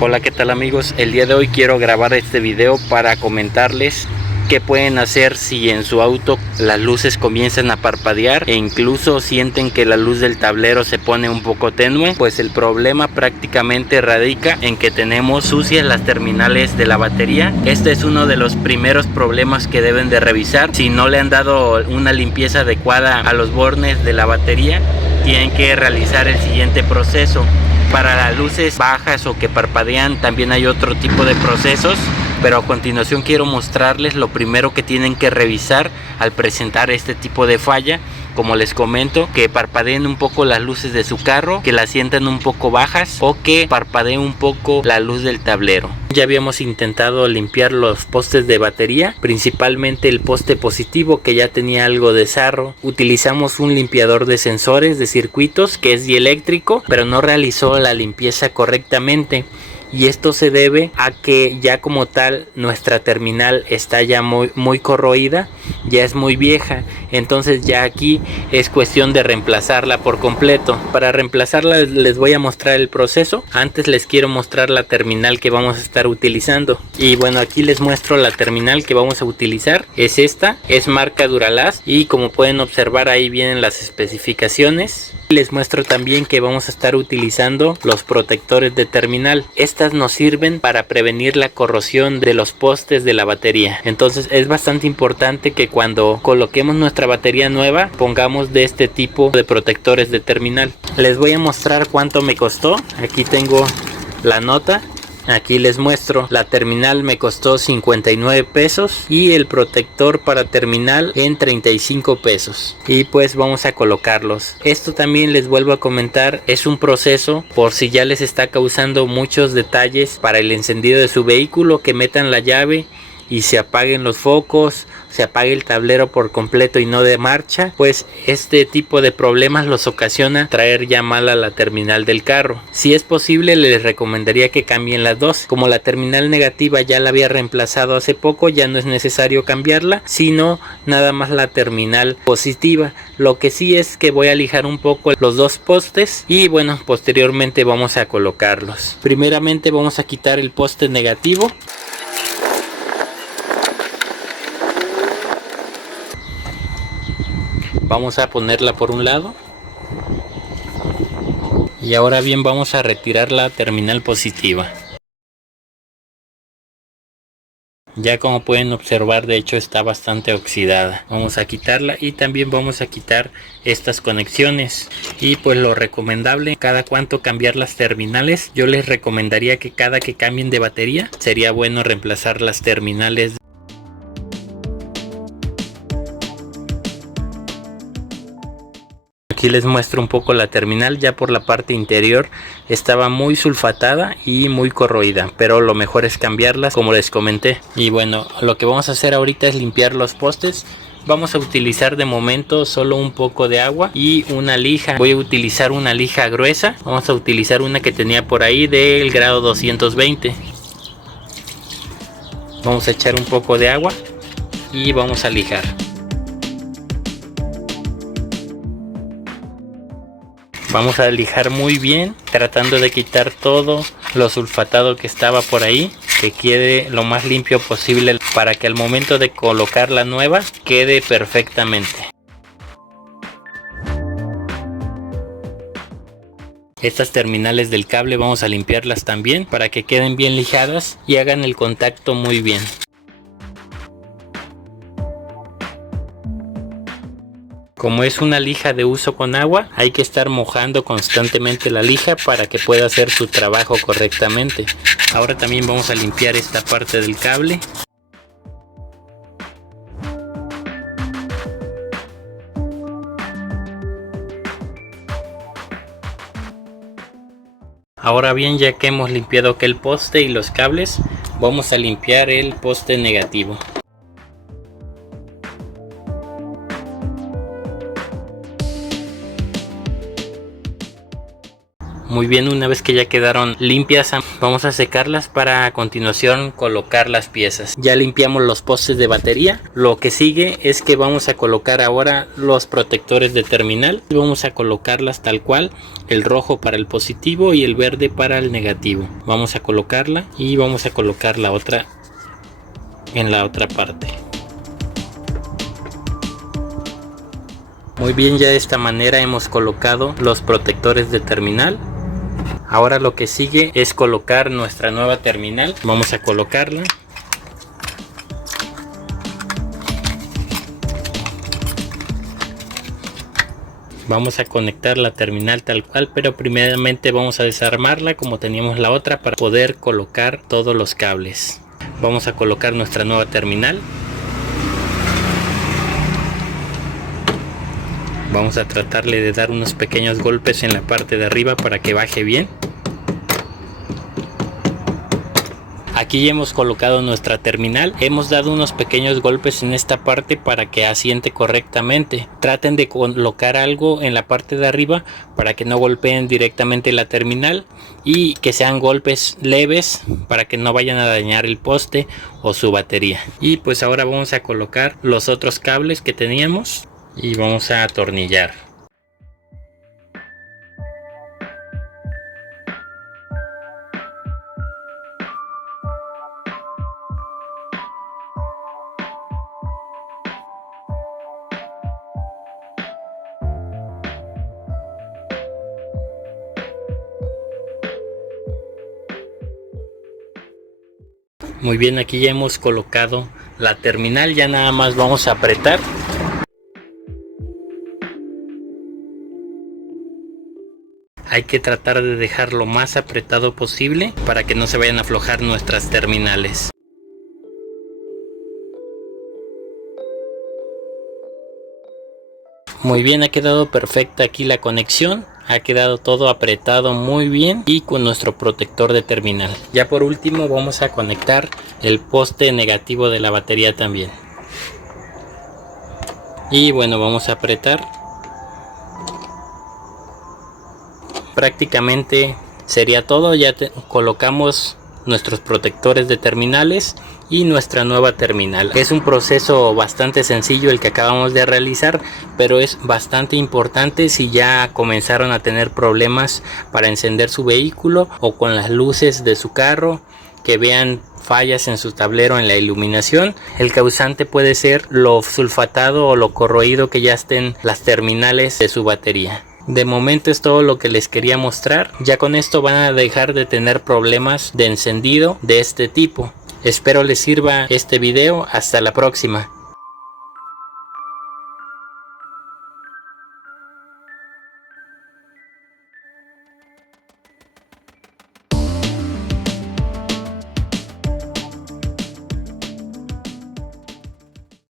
Hola, ¿qué tal amigos? El día de hoy quiero grabar este video para comentarles qué pueden hacer si en su auto las luces comienzan a parpadear e incluso sienten que la luz del tablero se pone un poco tenue. Pues el problema prácticamente radica en que tenemos sucias las terminales de la batería. Este es uno de los primeros problemas que deben de revisar. Si no le han dado una limpieza adecuada a los bornes de la batería, tienen que realizar el siguiente proceso. Para las luces bajas o que parpadean también hay otro tipo de procesos, pero a continuación quiero mostrarles lo primero que tienen que revisar al presentar este tipo de falla. Como les comento, que parpadeen un poco las luces de su carro, que las sientan un poco bajas o que parpadee un poco la luz del tablero. Ya habíamos intentado limpiar los postes de batería, principalmente el poste positivo que ya tenía algo de sarro. Utilizamos un limpiador de sensores de circuitos que es dieléctrico, pero no realizó la limpieza correctamente. Y esto se debe a que ya como tal nuestra terminal está ya muy corroída, ya es muy vieja, entonces ya aquí es cuestión de reemplazarla por completo. Para reemplazarla les voy a mostrar el proceso. Antes les quiero mostrar la terminal que vamos a estar utilizando. Y bueno, aquí les muestro la terminal que vamos a utilizar. Es esta, es marca Duralast y como pueden observar ahí vienen las especificaciones. Les muestro también que vamos a estar utilizando los protectores de terminal. Estas nos sirven para prevenir la corrosión de los postes de la batería. Entonces es bastante importante que cuando coloquemos nuestra batería nueva pongamos de este tipo de protectores de terminal. Les voy a mostrar cuánto me costó. Aquí tengo la nota. Aquí les muestro, la terminal me costó 59 pesos y el protector para terminal en 35 pesos. Y pues vamos a colocarlos. Esto también les vuelvo a comentar, es un proceso por si ya les está causando muchos detalles para el encendido de su vehículo, que metan la llave y se apaguen los focos, se apague el tablero por completo y no de marcha, pues este tipo de problemas los ocasiona traer ya mala la terminal del carro. Si es posible les recomendaría que cambien las dos. Como la terminal negativa ya la había reemplazado hace poco, ya no es necesario cambiarla, sino nada más la terminal positiva. Lo que sí es que voy a lijar un poco los dos postes y bueno, posteriormente vamos a colocarlos. Primeramente vamos a quitar el poste negativo. Vamos a ponerla por un lado. Y ahora bien vamos a retirar la terminal positiva. Ya como pueden observar, de hecho está bastante oxidada. Vamos a quitarla y también vamos a quitar estas conexiones. Y pues lo recomendable, cada cuánto cambiar las terminales. Yo les recomendaría que cada que cambien de batería sería bueno reemplazar las terminales. Aquí les muestro un poco la terminal. Ya por la parte interior estaba muy sulfatada y muy corroída, pero lo mejor es cambiarlas como les comenté. Y bueno, lo que vamos a hacer ahorita es limpiar los postes. Vamos a utilizar de momento solo un poco de agua y una lija. Voy a utilizar una lija gruesa. Vamos a utilizar una que tenía por ahí del grado 220. Vamos a echar un poco de agua y vamos a lijar. Vamos a lijar muy bien, tratando de quitar todo lo sulfatado que estaba por ahí, que quede lo más limpio posible para que al momento de colocar la nueva quede perfectamente. Estas terminales del cable vamos a limpiarlas también para que queden bien lijadas y hagan el contacto muy bien. Como es una lija de uso con agua, hay que estar mojando constantemente la lija para que pueda hacer su trabajo correctamente. Ahora también vamos a limpiar esta parte del cable. Ahora bien, ya que hemos limpiado aquel poste y los cables, vamos a limpiar el poste negativo. Muy bien, una vez que ya quedaron limpias, vamos a secarlas para a continuación colocar las piezas. Ya limpiamos los postes de batería. Lo que sigue es que vamos a colocar ahora los protectores de terminal. Vamos a colocarlas tal cual, el rojo para el positivo y el verde para el negativo. Vamos a colocarla y vamos a colocar la otra en la otra parte. Muy bien, ya de esta manera hemos colocado los protectores de terminal. Ahora lo que sigue es colocar nuestra nueva terminal. Vamos a colocarla. Vamos a conectar la terminal tal cual, pero primeramente vamos a desarmarla como teníamos la otra para poder colocar todos los cables. Vamos a colocar nuestra nueva terminal. Vamos a tratarle de dar unos pequeños golpes en la parte de arriba para que baje bien. Aquí ya hemos colocado nuestra terminal. Hemos dado unos pequeños golpes en esta parte para que asiente correctamente. Traten de colocar algo en la parte de arriba para que no golpeen directamente la terminal y que sean golpes leves para que no vayan a dañar el poste o su batería. Y pues ahora vamos a colocar los otros cables que teníamos y vamos a atornillar. Muy bien, aquí ya hemos colocado la terminal, ya nada más vamos a apretar. Hay que tratar de dejar lo más apretado posible para que no se vayan a aflojar nuestras terminales. Muy bien, ha quedado perfecta aquí la conexión. Ha quedado todo apretado muy bien y con nuestro protector de terminal. Ya por último vamos a conectar el poste negativo de la batería también. Y bueno, vamos a apretar. Prácticamente sería todo. Ya colocamos nuestros protectores de terminales y nuestra nueva terminal. Es un proceso bastante sencillo el que acabamos de realizar, pero es bastante importante si ya comenzaron a tener problemas para encender su vehículo o con las luces de su carro, que vean fallas en su tablero en la iluminación. El causante puede ser lo sulfatado o lo corroído que ya estén las terminales de su batería. De momento es todo lo que les quería mostrar. Ya con esto van a dejar de tener problemas de encendido de este tipo. Espero les sirva este video. Hasta la próxima.